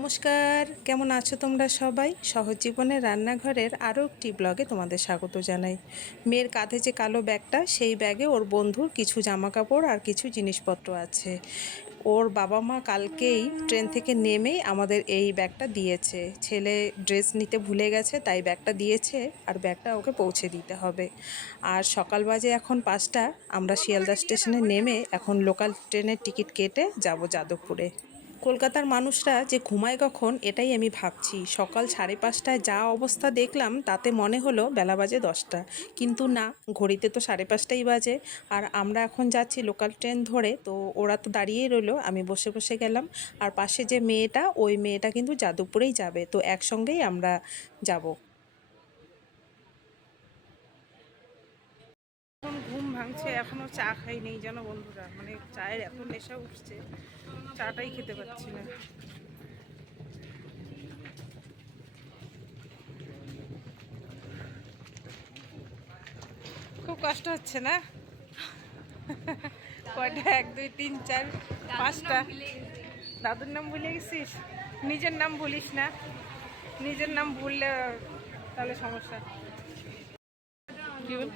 নমস্কার, কেমন আছো তোমরা সবাই? সহজ জীবনের রান্নাঘরের আরও একটি ব্লগে তোমাদের স্বাগত জানাই। মেয়ের কাঁধে যে কালো ব্যাগটা, সেই ব্যাগে ওর বন্ধুর কিছু জামাকাপড় আর কিছু জিনিসপত্র আছে। ওর বাবা মা কালকেই ট্রেন থেকে নেমেই আমাদের এই ব্যাগটা দিয়েছে। ছেলে ড্রেস নিতে ভুলে গেছে, তাই ব্যাগটা দিয়েছে, আর ব্যাগটা ওকে পৌঁছে দিতে হবে। আর সকাল বাজে এখন 5টা। আমরা শিয়ালদা স্টেশনে নেমে এখন লোকাল ট্রেনের টিকিট কেটে যাব যাদবপুরে। কলকাতার মানুষরা যে ঘুমায় কখন, এটাই আমি ভাবছি। সকাল 5:30টায় যা অবস্থা দেখলাম, তাতে মনে হলো বেলা বাজে 10টা, কিন্তু না, ঘড়িতে তো 5:30টাই বাজে। আর আমরা এখন যাচ্ছি লোকাল ট্রেন ধরে, তো ওরা তো দাঁড়িয়েই রইলো, আমি বসে বসে গেলাম। আর পাশে যে মেয়েটা, ওই মেয়েটা কিন্তু যাদবপুরেই যাবে, তো একসঙ্গেই আমরা যাব। এখন ঘুম ভাঙছে, এখনো চা খাই নেই যেন বন্ধুরা, মানে চায়ের এত নেশা উঠছে, চাটাই খেতে পাচ্ছি না। খুব কষ্ট হচ্ছে না? কয়টা? 1 2 3 4 5টা। দাদুর নাম ভুলে গেছিস? নিজের নাম ভুলিস না, নিজের নাম ভুললে তাহলে সমস্যা। কি বল?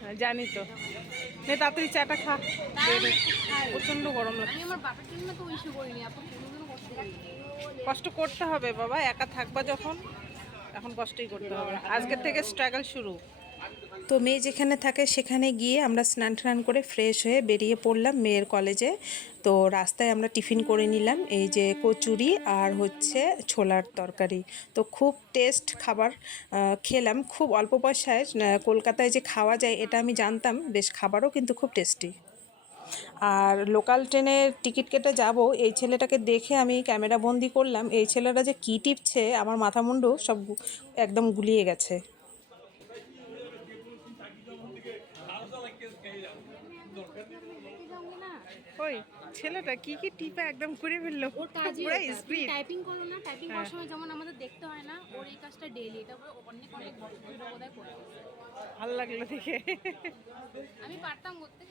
হ্যাঁ, জানি তো। নে তাড়াতাড়ি চাটা খা। প্রচন্ড গরম লাগছে। কষ্ট করতে হবে বাবা, একা থাকবা যখন, এখন কষ্টই করতে হবে। আজকের থেকে স্ট্রাগল শুরু। তো মেয়ে যেখানে থাকে সেখানে গিয়ে আমরা স্নান টান করে ফ্রেশ হয়ে বেরিয়ে পড়লাম মেয়ের কলেজে। তো রাস্তায় আমরা টিফিন করে নিলাম, এই যে কচুরি আর হচ্ছে ছোলার তরকারি। তো খুব টেস্ট খাবার খেলাম, খুব অল্প পয়সায়। কলকাতায় যে খাওয়া যায় এটা আমি জানতাম, বেশ খাবারও কিন্তু খুব টেস্টি। আর লোকাল ট্রেনের টিকিট কেটে যাব, এই ছেলেটাকে দেখে আমি ক্যামেরা বন্দি করলাম। এই ছেলেটা যে কী টিপছে, আমার মাথা মুন্ডু সব একদম গুলিয়ে গেছে। ওই ছেলেটা কি কি টিপে একদম করে ফেললো, ওর কাজই পুরো ওটা। তুমি স্পিড। টাইপিং করো না, টাইপিং হ্যাঁ, করার সময় যেমন আমাদের দেখতে হয় না, ওর এই কাজটা ডেইলি, এটা পুরো অনেক অনেক বছর ধরে বোধহয় করে আসছে। ভালো লাগলো দেখে। আমি পারতাম করতে।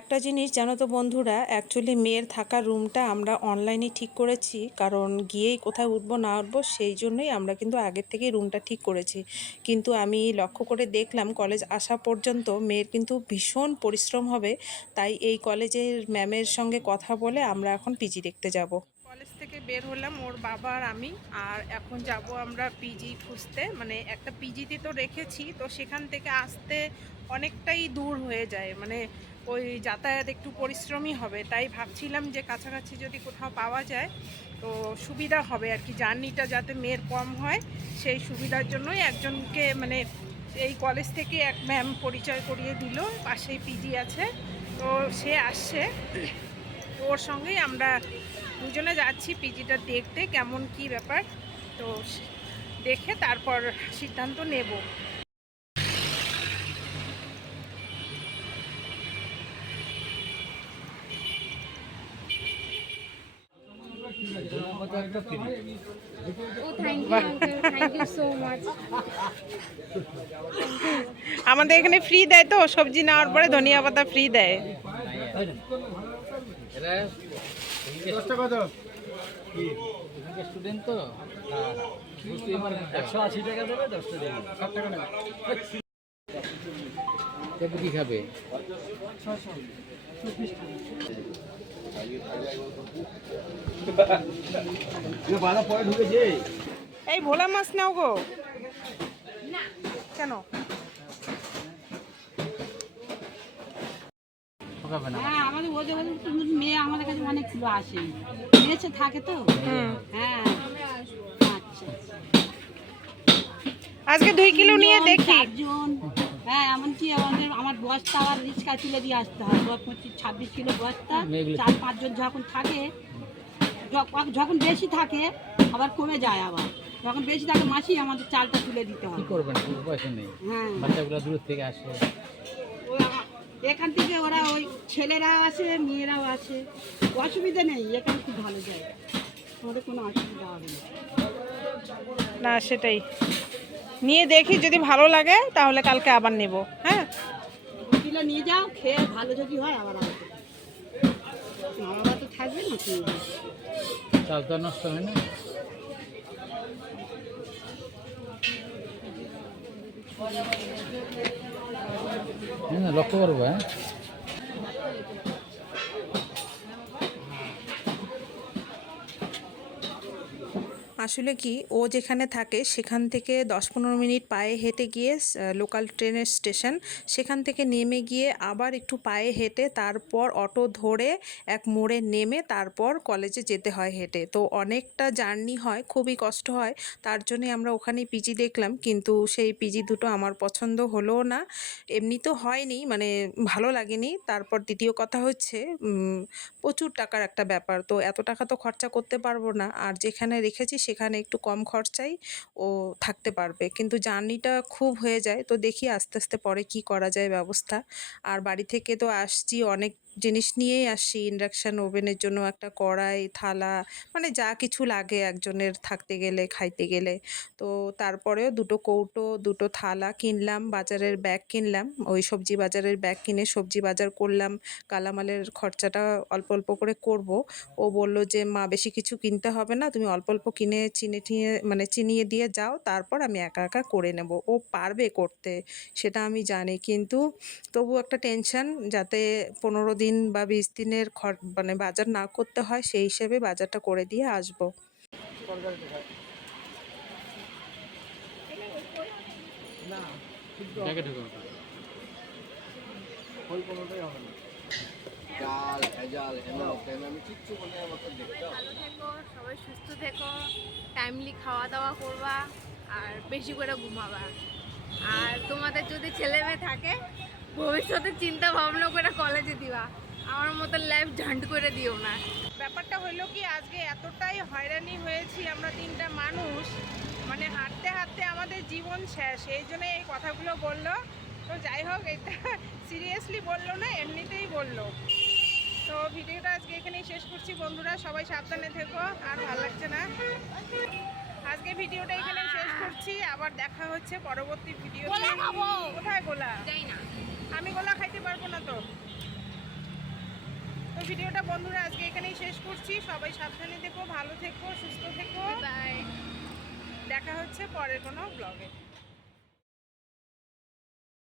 একটা জিনিস জানো তো বন্ধুরা, অ্যাকচুয়ালি মেয়ের থাকার রুমটা আমরা অনলাইনে ঠিক করেছি, কারণ গিয়েই কোথায় উঠবো না উঠবো সেই জন্যই আমরা কিন্তু আগের থেকেই রুমটা ঠিক করেছি। কিন্তু আমি লক্ষ্য করে দেখলাম কলেজ আসা পর্যন্ত মেয়ের কিন্তু ভীষণ পরিশ্রম হবে, তাই এই কলেজের ম্যামের সঙ্গে কথা বলে আমরা এখন পিজি দেখতে যাব। কলেজ থেকে বের হলাম ওর বাবা আর আমি, আর এখন যাব আমরা পিজি খুঁজতে। মানে একটা পিজিতে তো রেখেছি, তো সেখান থেকে আসতে অনেকটাই দূর হয়ে যায়, মানে ওই যাতায়াত একটু পরিশ্রমী হবে, তাই ভাবছিলাম যে কাছাকাছি যদি কোথাও পাওয়া যায় তো সুবিধা হবে আর কি, জার্নিটা যাতে মেয়ের কম হয় সেই সুবিধার জন্যই একজনকে, মানে এই কলেজ থেকে এক ম্যাম পরিচয় করিয়ে দিল, পাশেই পিজি আছে, তো সে আসছে, ওর সঙ্গেই আমরা দুজনে যাচ্ছি পিজিটা দেখতে কেমন কি ব্যাপার। তো দেখে তারপর সিদ্ধান্ত নেব। ও thank you uncle, thank you so much. আমাদের এখানে ফ্রি দেয়, তো সবজি নেওয়ার পরে ধনিয়া পাতা ফ্রি দেয়। স্টুডেন্ট তো 180 টাকা দেবে, 10টা দেবে, 60 টাকা নেবে। কি খাবে? এই ভোলা মাছ নাও গো। কেন? হ্যাঁ, আমাদের ওদের মেয়ে আমাদের কাছে অনেকগুলো আসে, মেয়েছে থাকে তো। হ্যাঁ, আচ্ছা, আজকে 2 কিলো নিয়ে দেখি। 4 জন। হ্যাঁ, এমনকি আমার বস্তা আবার রিক্সা তুলে দিয়ে আসতে হয়, 25-26 কিলো বস্তা। 4-5 জন যখন থাকে, যখন বেশি থাকে আবার কমে যায়, আবার যখন বেশি থাকে মাসি আমাদের চালটা তুলে দিতে হয়। কি করবেন, পয়সা নেই, হ্যাঁ, বাচ্চাগুলো দূর থেকে আসে। এখান থেকে ওরা ওই ছেলেরা আসে, মেয়েরাও আসে, অসুবিধা নেই, এখানে খুব ভালো যায়। আমাদের কোনো অসুবিধা হবে না। না সেটাই নিয়ে দেখি, যদি ভালো লাগে তাহলে কালকে আবার নেব। হ্যাঁ 2 কিলো নিয়ে যাও, খেয়ে ভালো যদি হয় আবার আমাকে মা বাবা তো থাকবে না কি? চাল তো আর নষ্ট হয় না। না লক্ষ্য করবো। হ্যাঁ আসলে কি, ও যেখানে থাকে সেখান থেকে 10-15 মিনিট পায়ে হেঁটে গিয়ে লোকাল ট্রেনের স্টেশন, সেখান থেকে নেমে গিয়ে আবার একটু পায়ে হেঁটে তারপর অটো ধরে এক মোড়ে নেমে তারপর কলেজে যেতে হয় হেঁটে। তো অনেকটা জার্নি হয়, খুবই কষ্ট হয়। তার জন্যে আমরা ওখানেই পিজি দেখলাম, কিন্তু সেই পিজি দুটো আমার পছন্দ হলোও না। এমনি তো হয়নি, মানে ভালো লাগেনি। তারপর দ্বিতীয় কথা হচ্ছে প্রচুর টাকার একটা ব্যাপার, তো এত টাকা তো খরচা করতে পারবো না। আর যেখানে রেখেছি সেখানে একটু কম খরচাই ও থাকতে পারবে, কিন্তু জার্নিটা খুব হয়ে যায়। তো দেখি আস্তে আস্তে পরে কি করা যায় ব্যবস্থা। আর বাড়ি থেকে তো আসছি, অনেক জিনিস নিয়েই আসছি, ইন্ডাকশান ওভেনের জন্য একটা কড়াই, থালা, মানে যা কিছু লাগে একজনের থাকতে গেলে, খাইতে গেলে। তো তারপরেও 2টো কৌটো, 2টো থালা কিনলাম, বাজারের ব্যাগ কিনলাম। ওই সবজি বাজারের ব্যাগ কিনে সবজি বাজার করলাম। কালামালের খরচাটা অল্প অল্প করে করব। ও বলল যে, মা বেশি কিছু কিনতে হবে না, তুমি অল্প অল্প কিনে চিনিয়ে দিয়ে যাও, তারপর আমি একা একা করে নেব। ও পারবে করতে, সেটা আমি জানি, কিন্তু তবু একটা টেনশন, যাতে 15 দিন বা 20 দিনের বাজার না করতে হয়, সেই হিসেবে বাজারটা করে দিয়ে আসবো। ব্যাগে ঢুকো। ভালো থেকো, সবাই সুস্থ থেকো, টাইমলি খাওয়া দাওয়া করবা, আর বেশি করে ঘুমাবা। আর তোমাদের যদি ছেলে মেয়ে থাকে, ভবিষ্যতে চিন্তা ভাবনা করে কলেজে দিবা। আমার মতো লাইফ ঝান্ড করে দিও না। ব্যাপারটা হলো কি, আজকে এতটাই হয়রানি হয়েছি আমরা 3টা মানুষ, মানে হাঁটতে হাঁটতে আমাদের জীবন শেষ, এই জন্য এই কথাগুলো বললো। তো যাই হোক, এটা সিরিয়াসলি বললো না, এমনিতেই বললো। তো ভিডিওটা আজকে এখানেই শেষ করছি বন্ধুরা, সবাই সাবধানে থেকো। আর ভালো লাগছে না, আজকে ভিডিওটা এখানেই শেষ করছি। আবার দেখা হচ্ছে পরবর্তী ভিডিও। কোথায় গোলা? যাই না। আমি গোলা খাইতে পারবো না তো। তো ভিডিওটা বন্ধুরা আজকে এখানেই শেষ করছি। সবাই সাবধানে থেকো, ভালো থেকো, সুস্থ থেকো। বাই। দেখা হচ্ছে পরের কোনো ব্লগে।